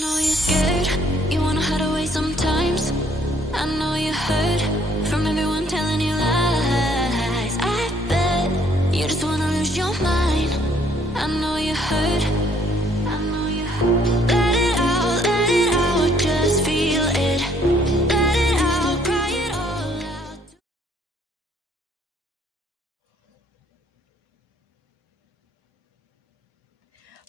know you're scared, you wanna hide away sometimes. I know you hurt from everyone telling you lies. I bet you just wanna lose your mind. I know you hurt, I know you hurt. Let it out, just feel it. Let it out, cry it all out.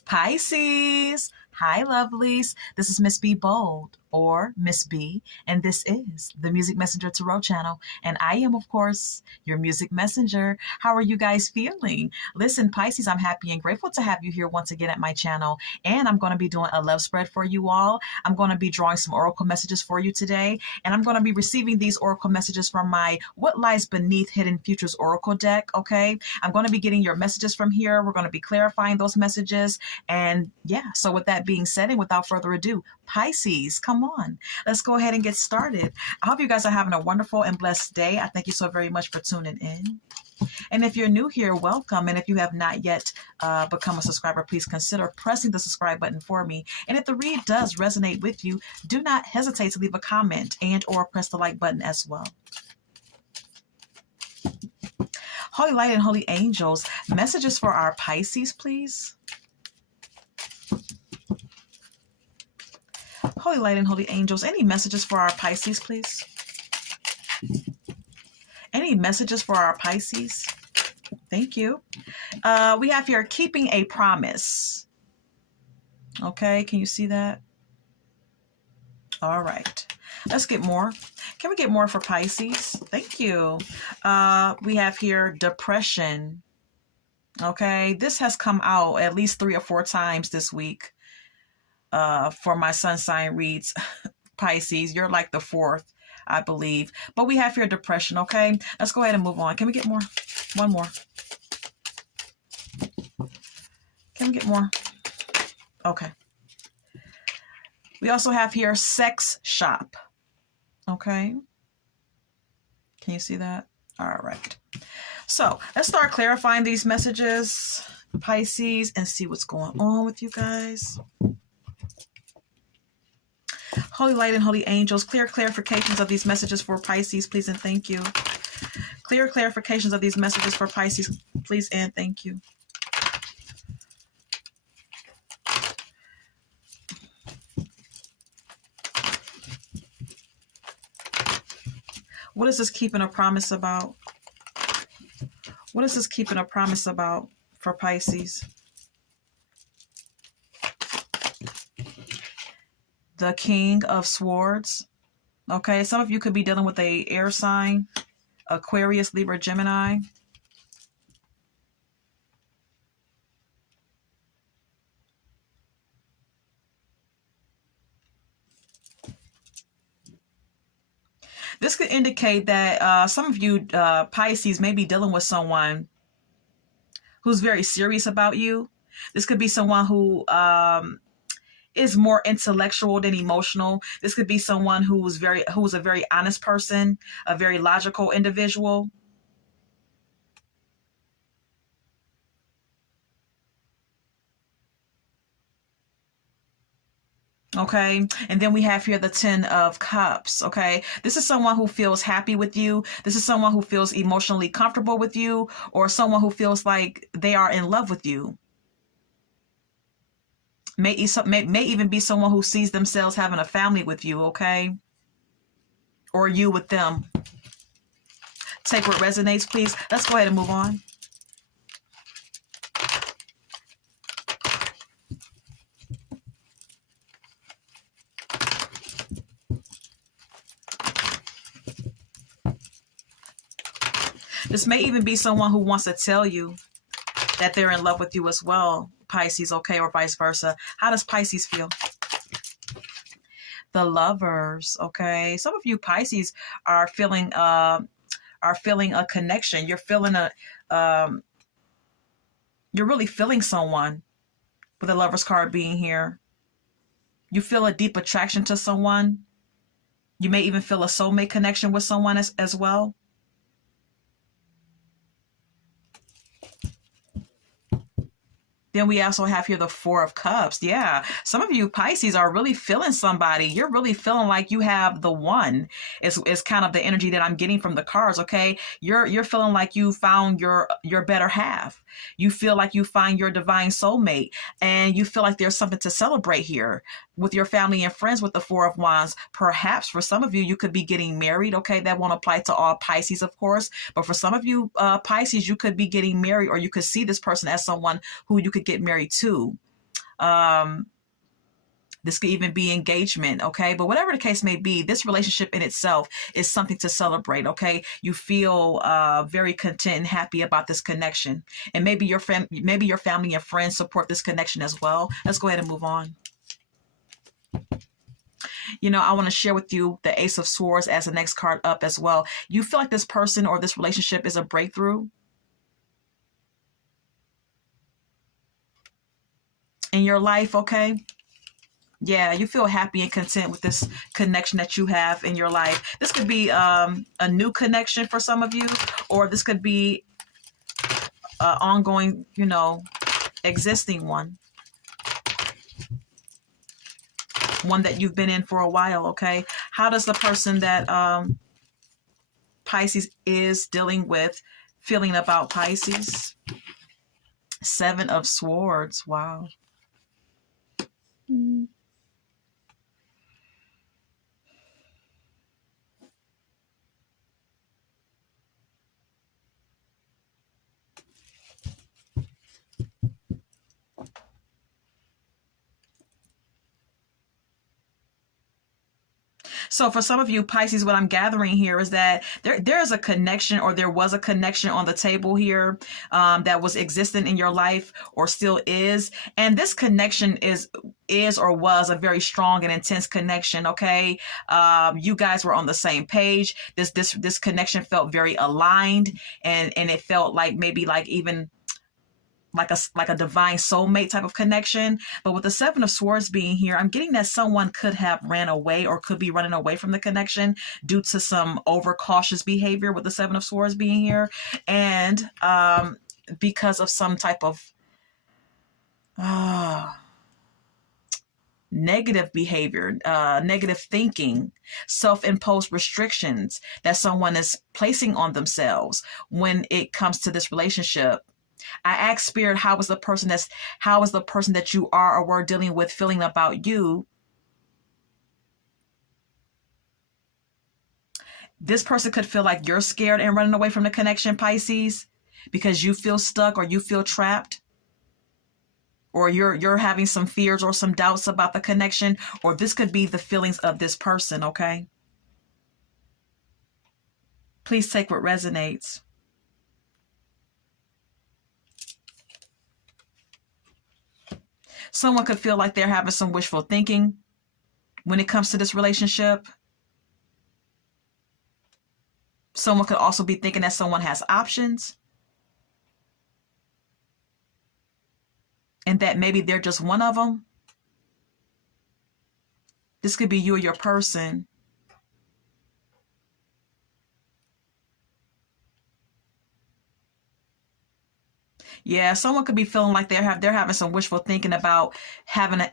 Pisces, hi lovelies. This is Miss B Bold, or Miss B, and this is the Music Messenger Tarot channel. And I am, of course, your music messenger. How are you guys feeling? Listen, Pisces, I'm happy and grateful to have you here once again at my channel. And I'm going to be doing a love spread for you all. I'm going to be drawing some oracle messages for you today. And I'm going to be receiving these oracle messages from my What Lies Beneath Hidden Futures Oracle deck, okay? I'm going to be getting your messages from here. We're going to be clarifying those messages. And yeah, so with that being said, and without further ado, Pisces, come on, let's go ahead and get started. I hope you guys are having a wonderful and blessed day. I thank you so very much for tuning in. And if you're new here, welcome. And if you have not yet become a subscriber, please consider pressing the subscribe button for me. And if the read does resonate with you, do not hesitate to leave a comment and or press the like button as well. Holy light and holy angels, messages for our Pisces, please. Holy light and holy angels, any messages for our Pisces, please? Any messages for our Pisces? Thank you. We have here keeping a promise. Okay, can you see that? All right. Let's get more. Can we get more for Pisces? Thank you. We have here depression. Okay, this has come out at least 3 or 4 times this week. For my sun sign reads, Pisces, you're like the 4th, I believe. But we have here depression, okay? Let's go ahead and move on. Can we get more? One more. Can we get more? Okay. We also have here sex shop, okay? Can you see that? All right. So let's start clarifying these messages, Pisces, and see what's going on with you guys. Holy light and holy angels, clear clarifications of these messages for Pisces, please and thank you. Clear clarifications of these messages for Pisces, please and thank you. What is this keeping a promise about? What is this keeping a promise about for Pisces? The King of Swords. Okay, some of you could be dealing with a air sign, Aquarius, Libra, Gemini. This could indicate that some of you Pisces may be dealing with someone who's very serious about you. This could be someone who is more intellectual than emotional. This could be someone who's a very honest person, a very logical individual. Okay, and then we have here the 10 of Cups. Okay, this is someone who feels happy with you. This is someone who feels emotionally comfortable with you, or someone who feels like they are in love with you. May even be someone who sees themselves having a family with you, okay? Or you with them. Take what resonates, please. Let's go ahead and move on. This may even be someone who wants to tell you that they're in love with you as well, Pisces, okay, or vice versa. How does Pisces feel? The Lovers, okay. Some of you Pisces are feeling a connection. You're feeling you're really feeling someone with the Lovers card being here. You feel a deep attraction to someone. You may even feel a soulmate connection with someone as well. Then we also have here the Four of Cups. Yeah, some of you Pisces are really feeling somebody. You're really feeling like you have the one. Is kind of the energy that I'm getting from the cards. Okay, you're feeling like you found your better half. You feel like you find your divine soulmate, and you feel like there's something to celebrate here with your family and friends with the Four of Wands. Perhaps for some of you, you could be getting married. Okay, that won't apply to all Pisces, of course, but for some of you Pisces, you could be getting married, or you could see this person as someone who you could get married to. Um, this could even be engagement, okay? But whatever the case may be, this relationship in itself is something to celebrate, okay? You feel very content and happy about this connection, and maybe your family and friends support this connection as well. Let's go ahead and move on. I want to share with you the Ace of Swords as the next card up as well. You feel like this person or this relationship is a breakthrough in your life, okay? Yeah, you feel happy and content with this connection that you have in your life. This could be a new connection for some of you, or this could be an ongoing, existing one that you've been in for a while, okay? How does the person that Pisces is dealing with feeling about Pisces? Seven of Swords. Wow. So for some of you Pisces, what I'm gathering here is that there's a connection, or there was a connection on the table here that was existent in your life or still is. And this connection is or was a very strong and intense connection. Okay. You guys were on the same page. This connection felt very aligned, and it felt like maybe like even like a divine soulmate type of connection. But with the Seven of Swords being here, I'm getting that someone could have ran away or could be running away from the connection due to some overcautious behavior with the Seven of Swords being here. And because of some type of negative behavior, negative thinking, self-imposed restrictions that someone is placing on themselves when it comes to this relationship. I asked Spirit, how is the person that you are or were dealing with feeling about you? This person could feel like you're scared and running away from the connection, Pisces, because you feel stuck or you feel trapped, or you're having some fears or some doubts about the connection, or this could be the feelings of this person, okay? Please take what resonates. Someone could feel like they're having some wishful thinking when it comes to this relationship. Someone could also be thinking that someone has options, and that maybe they're just one of them. This could be you or your person. Yeah, someone could be feeling like they're having some wishful thinking about having a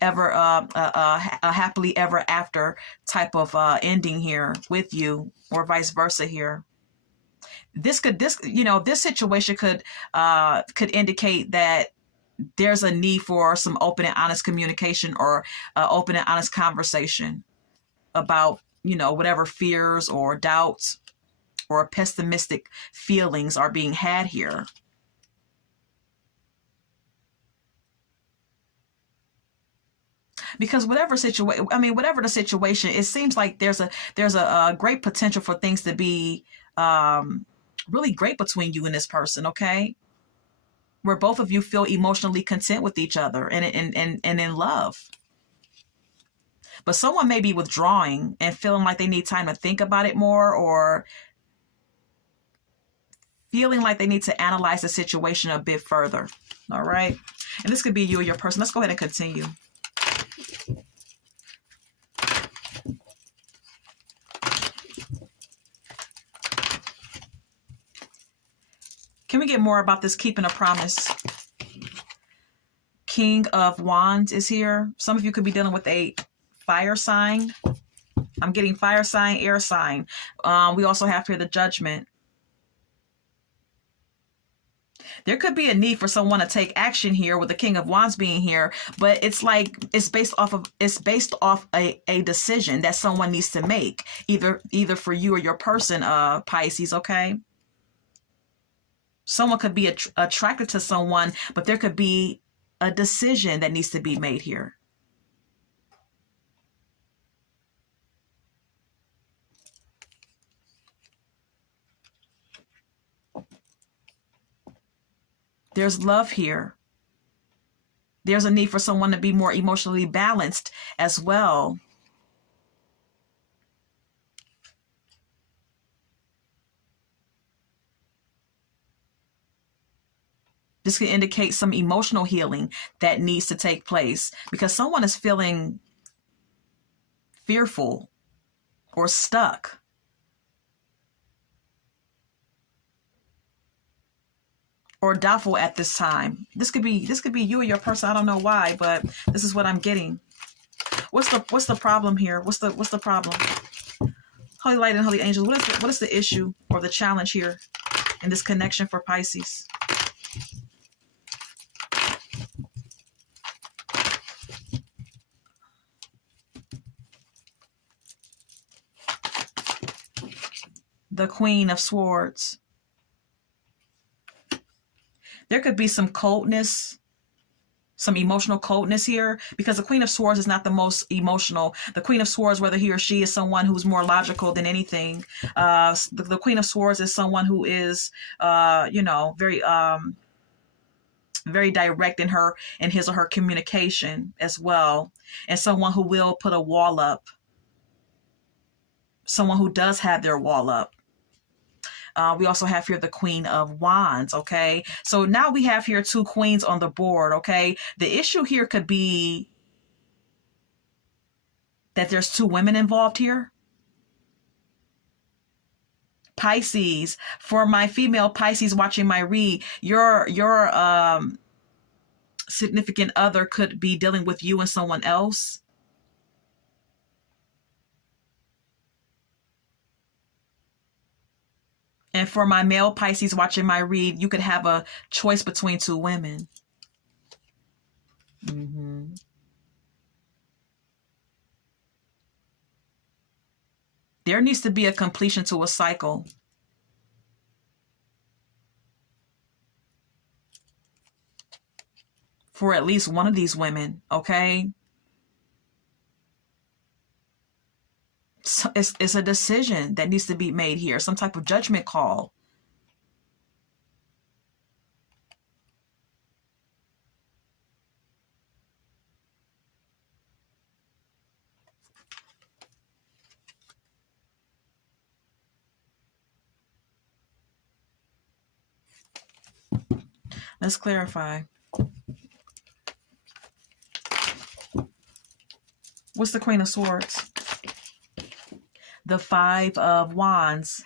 happily ever after type of ending here with you, or vice versa here. This situation could indicate that there's a need for some open and honest communication, or open and honest conversation about whatever fears or doubts or pessimistic feelings are being had here. Because whatever the situation, it seems like there's a great potential for things to be really great between you and this person, okay? Where both of you feel emotionally content with each other and in love. But someone may be withdrawing and feeling like they need time to think about it more, or feeling like they need to analyze the situation a bit further. All right. And this could be you or your person. Let's go ahead and continue. Can we get more about this keeping a promise? King of Wands is here. Some of you could be dealing with a fire sign. I'm getting fire sign, air sign. We also have here the Judgment. There could be a need for someone to take action here with the King of Wands being here, but it's like it's based off a decision that someone needs to make, either for you or your person, Pisces, okay? Someone could be attracted to someone, but there could be a decision that needs to be made here. There's love here. There's a need for someone to be more emotionally balanced as well. This could indicate some emotional healing that needs to take place because someone is feeling fearful or stuck. Or doubtful at this time. This could be you or your person. I don't know why, but this is what I'm getting. What's the problem here? What's the problem? Holy Light and Holy Angels, what is the issue or the challenge here in this connection for Pisces? The Queen of Swords. There could be some coldness, some emotional coldness here, because the Queen of Swords is not the most emotional. The Queen of Swords, whether he or she is someone who's more logical than anything, the Queen of Swords is someone who is, very direct in his or her communication as well, and someone who will put a wall up. Someone who does have their wall up. We also have here the Queen of Wands, okay? So now we have here two queens on the board, okay? The issue here could be that there's two women involved here. Pisces, for my female Pisces watching my read, your significant other could be dealing with you and someone else. And for my male Pisces watching my read, you could have a choice between two women. There needs to be a completion to a cycle. For at least one of these women, okay? It's a decision that needs to be made here, some type of judgment call. Let's clarify. What's the Queen of Swords? The Five of Wands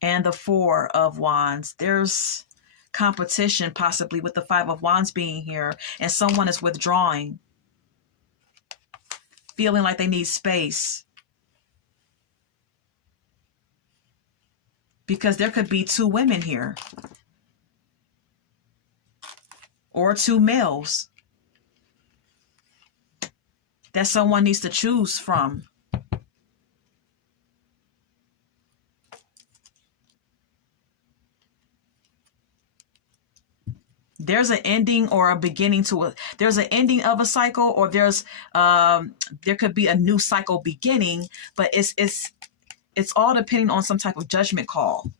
and the Four of Wands. There's competition possibly with the Five of Wands being here, and someone is withdrawing, feeling like they need space. Because there could be two women here or two males that someone needs to choose from. There's an ending or a beginning to it. There's an ending of a cycle, or there could be a new cycle beginning, but it's all depending on some type of judgment call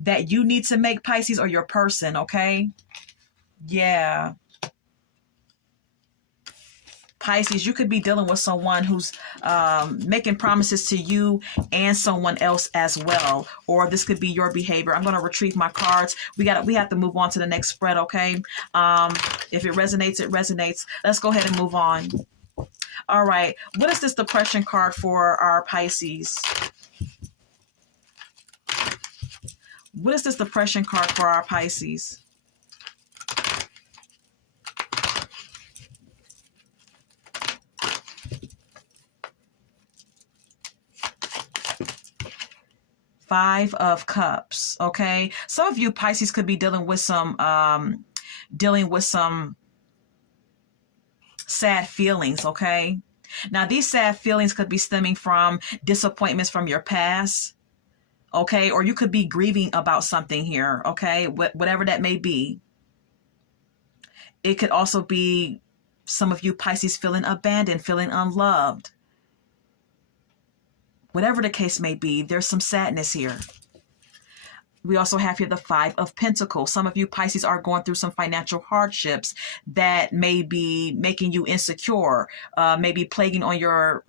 that you need to make, Pisces, or your person, okay? Yeah. Pisces, you could be dealing with someone who's making promises to you and someone else as well. Or this could be your behavior. I'm going to retrieve my cards. We have to move on to the next spread, okay? If it resonates, it resonates. Let's go ahead and move on. All right. What is this depression card for our Pisces? What is this depression card for our Pisces? Five of Cups. Okay. Some of you Pisces could be dealing with some sad feelings. Okay. Now these sad feelings could be stemming from disappointments from your past. Okay. Or you could be grieving about something here. Okay. Whatever that may be. It could also be some of you Pisces feeling abandoned, feeling unloved. Whatever the case may be, there's some sadness here. We also have here the Five of Pentacles. Some of you Pisces are going through some financial hardships that may be making you insecure, maybe plaguing on your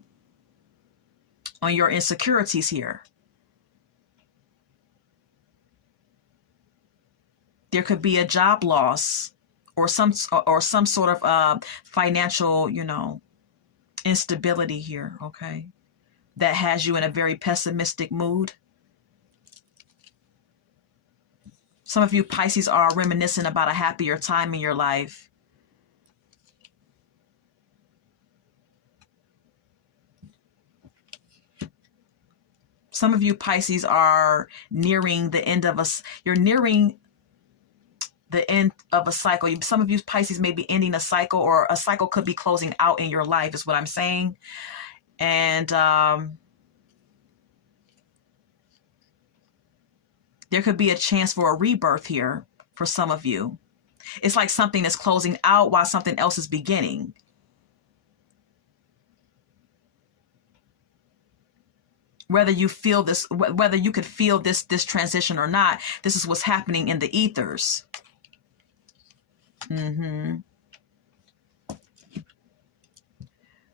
insecurities here. There could be a job loss or some sort of financial, instability here, okay, that has you in a very pessimistic mood. Some of you Pisces are reminiscing about a happier time in your life. Some of you Pisces are nearing the end of you're nearing the end of a cycle. Some of you Pisces may be ending a cycle, or a cycle could be closing out in your life, is what I'm saying. And there could be a chance for a rebirth here for some of you. It's like something is closing out while something else is beginning. Whether you feel this, whether you could feel this transition or not, this is what's happening in the ethers.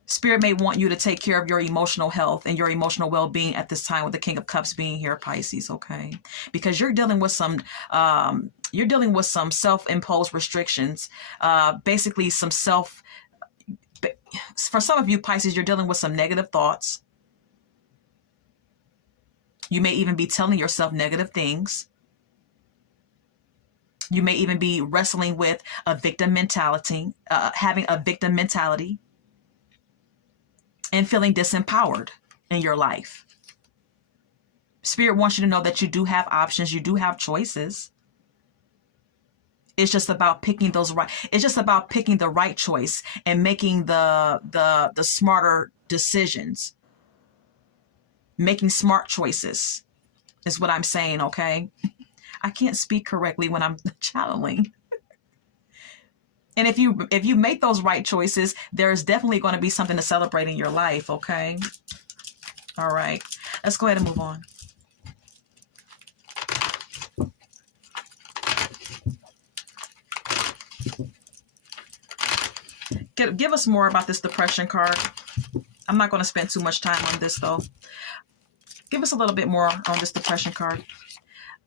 Spirit may want you to take care of your emotional health and your emotional well-being at this time, with the King of Cups being here, Pisces, okay? Because you're dealing with some self-imposed restrictions, basically for some of you Pisces, you're dealing with some negative thoughts. You may even be telling yourself negative things. You may even be wrestling with a victim mentality, having a victim mentality, and feeling disempowered in your life. Spirit wants you to know that you do have options. You do have choices. It's just about picking those right. It's just about picking the right choice and making the smarter decisions. Making smart choices is what I'm saying, okay? I can't speak correctly when I'm channeling. And if you make those right choices, there's definitely going to be something to celebrate in your life, okay? All right. Let's go ahead and move on. Give us more about this Depression card. I'm not going to spend too much time on this, though. Give us a little bit more on this Depression card.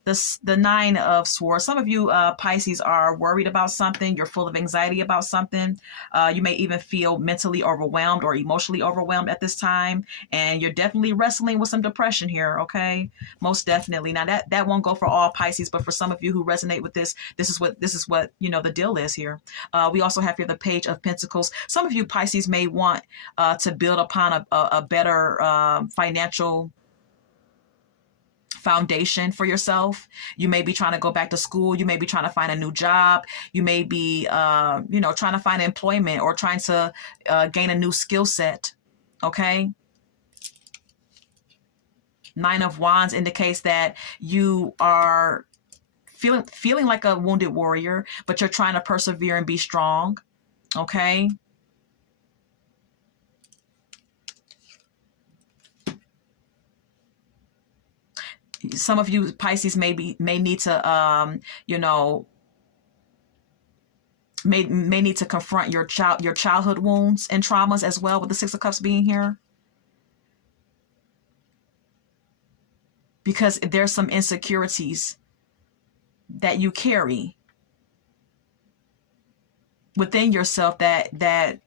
The Nine of Swords. Some of you Pisces are worried about something. You're full of anxiety about something. You may even feel mentally overwhelmed or emotionally overwhelmed at this time. And you're definitely wrestling with some depression here, okay? Most definitely. Now that won't go for all Pisces, but for some of you who resonate with this is what the deal is here. We also have here the Page of Pentacles. Some of you Pisces may want to build upon a better financial foundation for yourself. You may be trying to go back to school. You may be trying to find a new job. You may be, trying to find employment or trying to gain a new skill set. Okay. Nine of Wands indicates that you are feeling like a wounded warrior, but you're trying to persevere and be strong. Okay. Some of you Pisces may need to, may need to confront your childhood wounds and traumas as well, with the Six of Cups being here. Because there's some insecurities that you carry within yourself that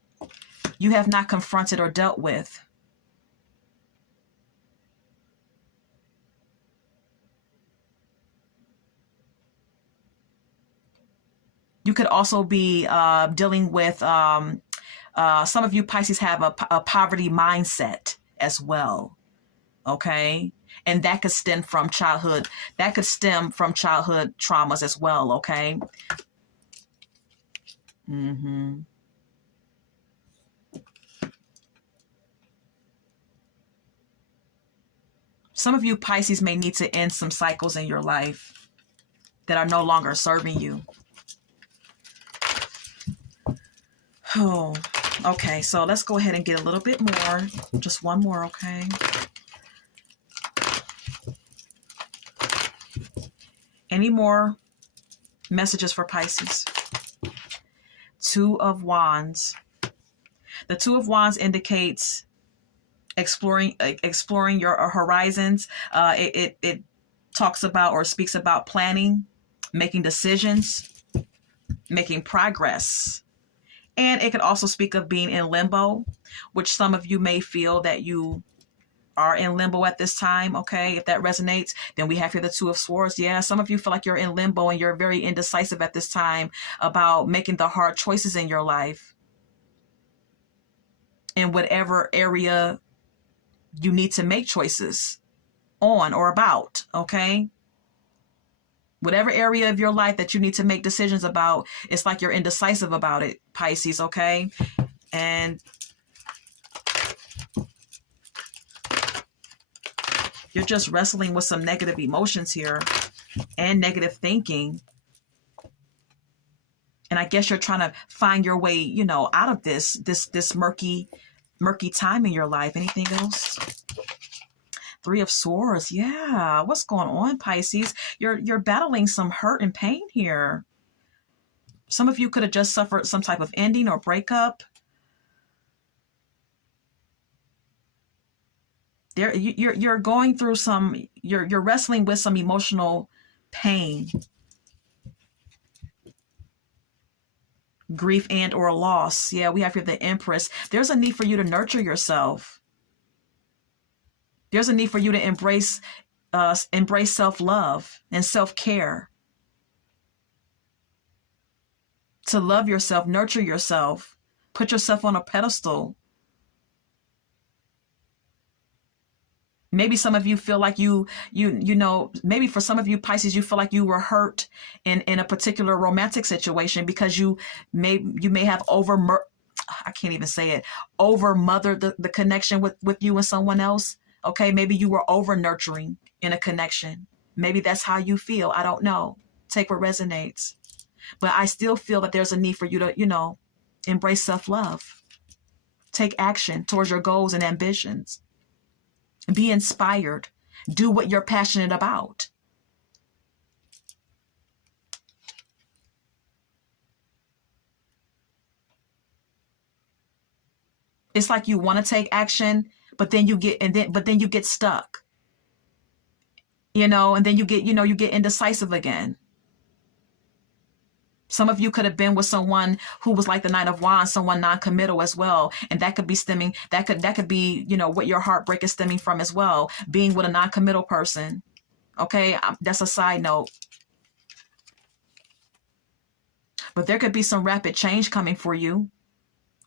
you have not confronted or dealt with. You could also be dealing with, some of you Pisces have a poverty mindset as well, okay? And that could stem from childhood. That could stem from childhood traumas as well, okay? Mm-hmm. Some of you Pisces may need to end some cycles in your life that are no longer serving you. Oh, okay. So let's go ahead and get a little bit more. Just one more, okay? Any more messages for Pisces? Two of Wands. The Two of Wands indicates exploring your horizons. It talks about or speaks about planning, making decisions, making progress. And it could also speak of being in limbo, which some of you may feel that you are in limbo at this time, okay? If that resonates, then we have here the Two of Swords. Yeah, some of you feel like you're in limbo and you're very indecisive at this time about making the hard choices in your life. In whatever area you need to make choices on or about, okay? Whatever area of your life that you need to make decisions about, it's like you're indecisive about it, Pisces, okay? And you're just wrestling with some negative emotions here and negative thinking. And I guess you're trying to find your way, you know, out of this murky time in your life. Anything else? Three of Swords. Yeah. What's going on, Pisces? You're battling some hurt and pain here. Some of you could have just suffered some type of ending or breakup. You're going through some, you're wrestling with some emotional pain, grief and or loss. Yeah, we have here the Empress. There's a need for you to nurture yourself. There's a need for you to embrace self-love and self-care. To love yourself, nurture yourself, put yourself on a pedestal. Maybe some of you feel like you know, maybe for some of you Pisces, you feel like you were hurt in a particular romantic situation because you may have I can't even say it, over mothered the connection with you and someone else. Okay, maybe you were over nurturing in a connection. Maybe that's how you feel. I don't know. Take what resonates. But I still feel that there's a need for you to, you know, embrace self-love. Take action towards your goals and ambitions. Be inspired. Do what you're passionate about. It's like you want to take action, but then you get stuck. You know, and then you get indecisive again. Some of you could have been with someone who was like the Knight of Wands, someone non-committal as well. And that could be that could be, you know, what your heartbreak is stemming from as well. Being with a non-committal person. Okay. That's a side note. But there could be some rapid change coming for you,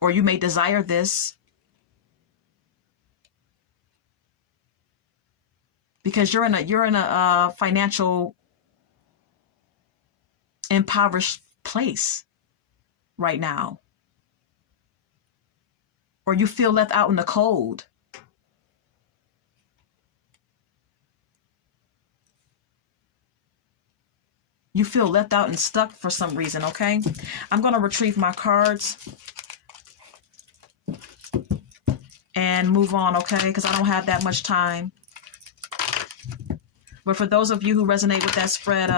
or you may desire this because you're in a financial impoverished place right now, or you feel left out in the cold. You feel left out and stuck for some reason, okay? I'm going to retrieve my cards and move on, okay? Because I don't have that much time. But for those of you who resonate with that spread,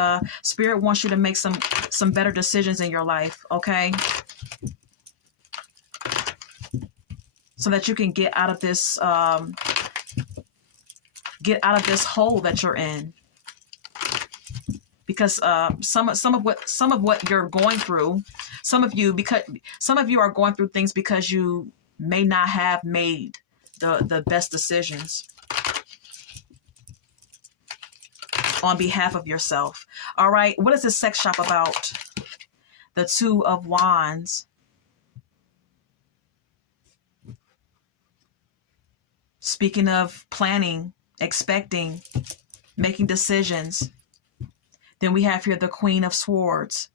Spirit wants you to make some better decisions in your life, okay? So that you can get out of this hole that you're in. Because some of what you're going through, some of you are going through things because you may not have made the best decisions on behalf of yourself. All right, what is this sex shop about? The Two of Wands. Speaking of planning expecting, making decisions. Then we have here the Queen of Swords.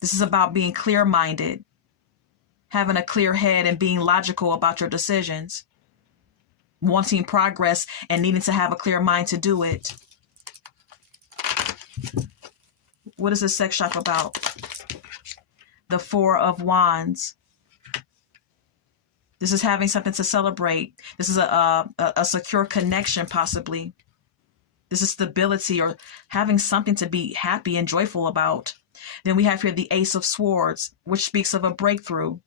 This is about being clear-minded, having a clear head and being logical about your decisions, wanting progress and needing to have a clear mind to do it. What is this sex shop about? The Four of Wands. This is having something to celebrate. This is a secure connection, possibly. This is stability or having something to be happy and joyful about. Then we have here the Ace of Swords, which speaks of a breakthrough.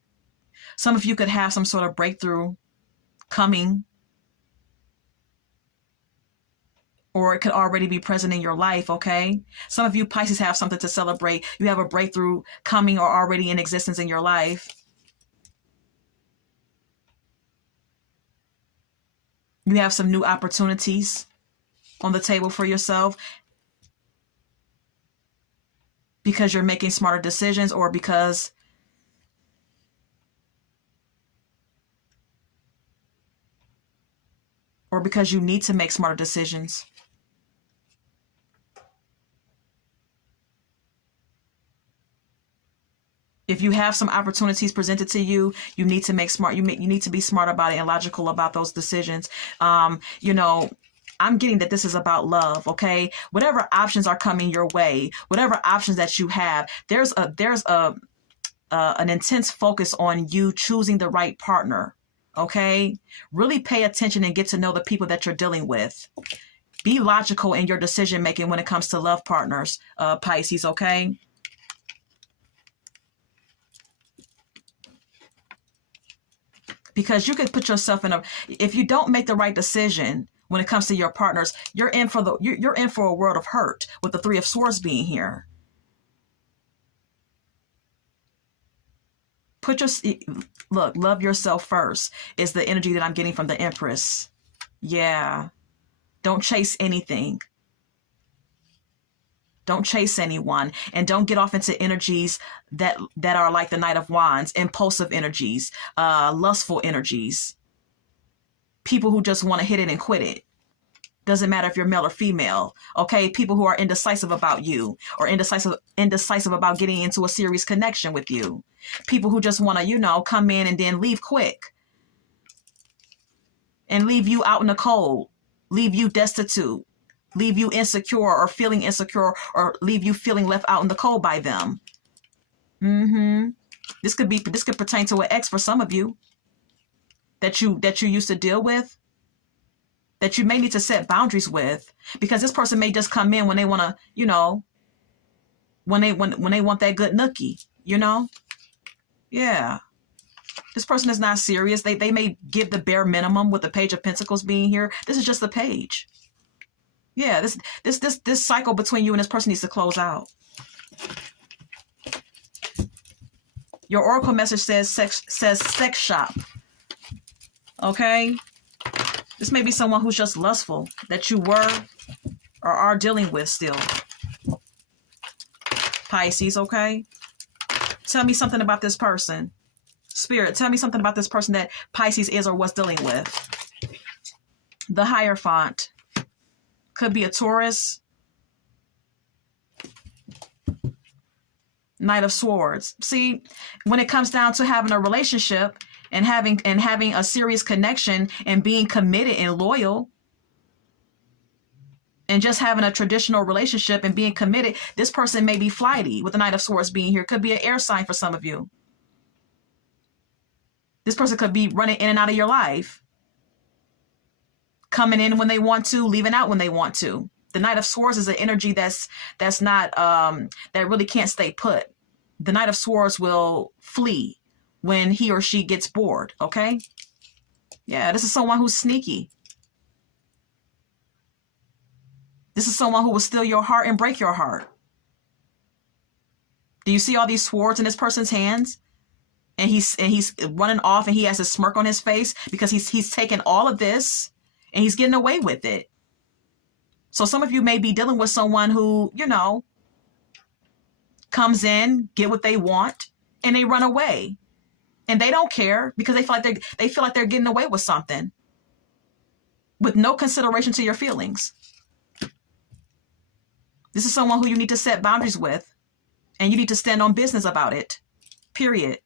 Some of you could have some sort of breakthrough coming, or it could already be present in your life, okay? Some of you Pisces have something to celebrate. You have a breakthrough coming or already in existence in your life. You have some new opportunities on the table for yourself because you're making smarter decisions, or because you need to make smarter decisions. If you have some opportunities presented to you, you need to make smart. You need to be smart about it and logical about those decisions. I'm getting that this is about love. Okay, whatever options are coming your way, whatever options that you have, there's an intense focus on you choosing the right partner. Okay, really pay attention and get to know the people that you're dealing with. Be logical in your decision making when it comes to love partners, Pisces. Okay. Because you could put yourself if you don't make the right decision when it comes to your partners, you're in for a world of hurt with the Three of Swords being here. Love yourself first is the energy that I'm getting from the Empress. Yeah. Don't chase anything. Don't chase anyone, and don't get off into energies that are like the Knight of Wands, impulsive energies, lustful energies, people who just want to hit it and quit it. Doesn't matter if you're male or female. Okay, people who are indecisive about you, or indecisive about getting into a serious connection with you. People who just want to, come in and then leave quick, and leave you out in the cold, leave you destitute, leave you insecure or feeling insecure, or leave you feeling left out in the cold by them. This could pertain to an ex for some of you that you used to deal with, that you may need to set boundaries with, because this person may just come in when they want to, when they want that good nookie, Yeah. This person is not serious. They may give the bare minimum with the Page of Pentacles being here. This is just the page. Yeah, this cycle between you and this person needs to close out. Your oracle message says sex shop. Okay? This may be someone who's just lustful that you were or are dealing with still. Pisces, okay? Tell me something about this person. Spirit, tell me something about this person that Pisces is or was dealing with. The Hierophant. Could be a Taurus. Knight of Swords. See, when it comes down to having a relationship and having a serious connection and being committed and loyal, and just having a traditional relationship and being committed, this person may be flighty with the Knight of Swords being here. Could be an air sign for some of you. This person could be running in and out of your life. Coming in when they want to, leaving out when they want to. The Knight of Swords is an energy that's not that really can't stay put. The Knight of Swords will flee when he or she gets bored. Okay? Yeah, this is someone who's sneaky. This is someone who will steal your heart and break your heart. Do you see all these swords in this person's hands? And he's running off, and he has a smirk on his face because he's taken all of this and he's getting away with it. So some of you may be dealing with someone who, comes in, get what they want, and they run away. And they don't care because they feel like they're getting away with something. with no consideration to your feelings. This is someone who you need to set boundaries with, and you need to stand on business about it. Period.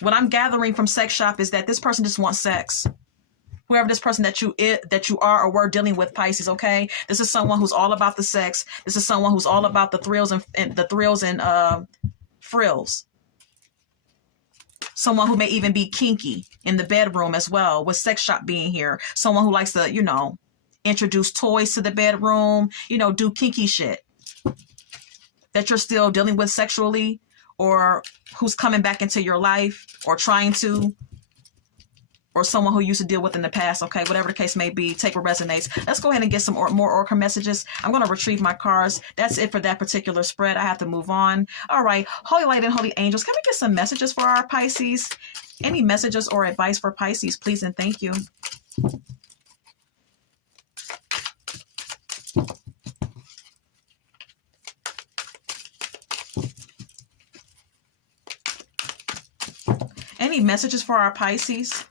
What I'm gathering from sex shop is that this person just wants sex. Whoever this person that you are or were dealing with, Pisces, okay? This is someone who's all about the sex. This is someone who's all about the thrills and frills. Someone who may even be kinky in the bedroom as well, with sex shop being here. Someone who likes to, introduce toys to the bedroom, do kinky shit that you're still dealing with sexually, or who's coming back into your life or trying to, or someone who used to deal with in the past, okay? Whatever the case may be, take what resonates. Let's go ahead and get some more oracle messages. I'm going to retrieve my cards. That's it for that particular spread. I have to move on. All right. Holy light and holy angels, can we get some messages for our Pisces? Any messages or advice for Pisces, please and thank you. Any messages for our Pisces?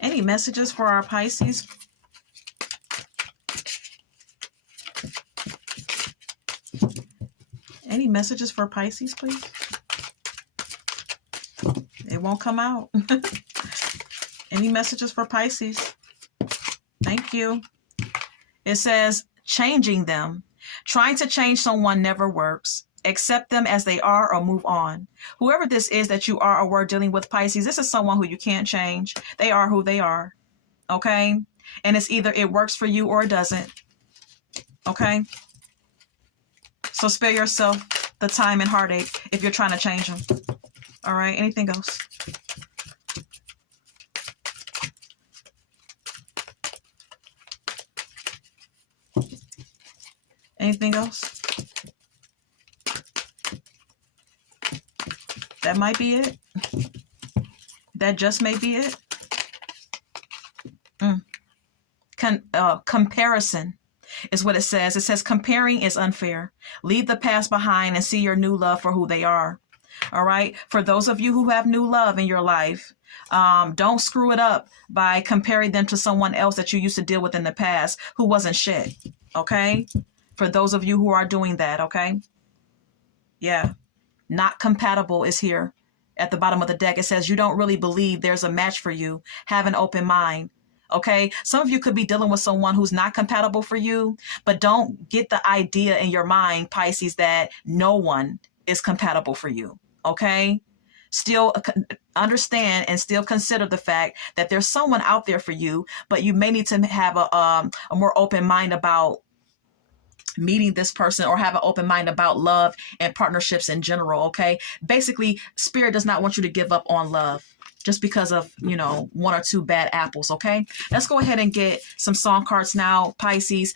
Any messages for our Pisces? Any messages for Pisces, please? It won't come out. Any messages for Pisces? Thank you. It says, changing them. Trying to change someone never works. Accept them as they are or move on. Whoever this is that you are or were dealing with, Pisces, this is someone who you can't change. They are who they are. Okay? And it's either it works for you or it doesn't. Okay? So spare yourself the time and heartache if you're trying to change them. All right? Anything else? Anything else? That might be it. That just may be it. Comparison is what it says. It says comparing is unfair. Leave the past behind and see your new love for who they are. All right. For those of you who have new love in your life, don't screw it up by comparing them to someone else that you used to deal with in the past who wasn't shit. Okay. For those of you who are doing that. Okay. Yeah. Not compatible is here at the bottom of the deck. It says you don't really believe there's a match for you. Have an open mind. Okay. Some of you could be dealing with someone who's not compatible for you, but don't get the idea in your mind, Pisces, that no one is compatible for you. Okay. Still understand and still consider the fact that there's someone out there for you, but you may need to have a more open mind about meeting this person, or have an open mind about love and partnerships in general. Okay. Basically, Spirit does not want you to give up on love just because of, one or two bad apples. Okay. Let's go ahead and get some song cards now, Pisces.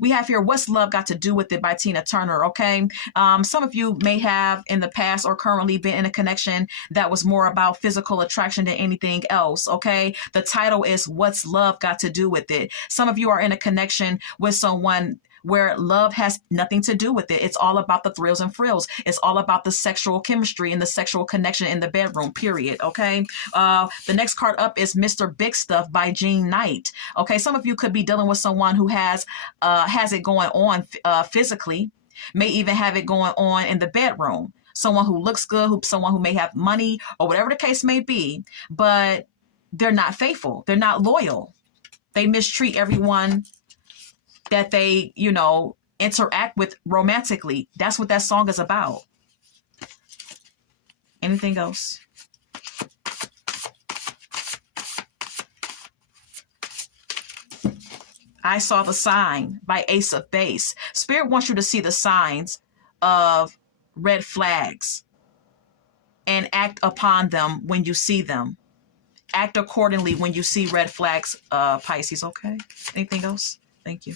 We have here, What's Love Got to Do With It by Tina Turner. Okay. Some of you may have in the past or currently been in a connection that was more about physical attraction than anything else. Okay. The title is What's Love Got to Do With It. Some of you are in a connection with someone where love has nothing to do with it. It's all about the thrills and frills. It's all about the sexual chemistry and the sexual connection in the bedroom, period. Okay. The next card up is Mr. Big Stuff by Jean Knight. Okay. Some of you could be dealing with someone who has it going on physically, may even have it going on in the bedroom. Someone who looks good, someone who may have money or whatever the case may be, but they're not faithful. They're not loyal. They mistreat everyone that they, interact with romantically. That's what that song is about. Anything else? I Saw the Sign by Ace of Base. Spirit wants you to see the signs of red flags and act upon them when you see them. Act accordingly when you see red flags, Pisces. Okay. Anything else? Thank you.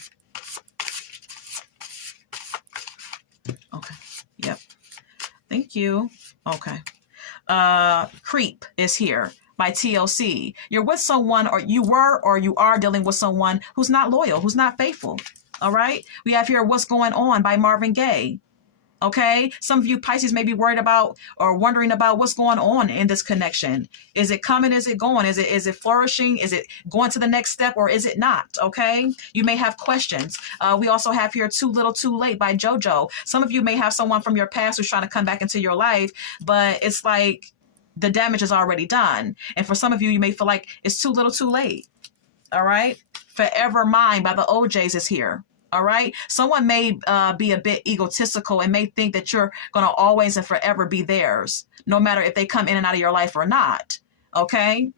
Okay. Yep. Thank you. Okay. Creep is here by TLC. You're with someone, or you were or you are dealing with someone who's not loyal, who's not faithful. All right. We have here What's Going On by Marvin Gaye. Okay. Some of you Pisces may be worried about or wondering about what's going on in this connection. Is it coming? Is it going? Is it flourishing? Is it going to the next step or is it not? Okay. You may have questions. We also have here Too Little Too Late by JoJo. Some of you may have someone from your past who's trying to come back into your life, but it's like the damage is already done. And for some of you, you may feel like it's too little too late. All right. Forever Mine by the OJs is here. All right. Someone may be a bit egotistical and may think that you're going to always and forever be theirs, no matter if they come in and out of your life or not. Okay.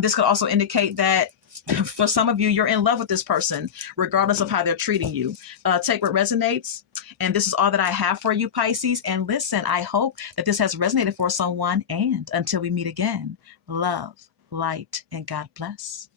This could also indicate that for some of you, you're in love with this person, regardless of how they're treating you. Take what resonates. And this is all that I have for you, Pisces. And listen, I hope that this has resonated for someone. And until we meet again, love, light, and God bless.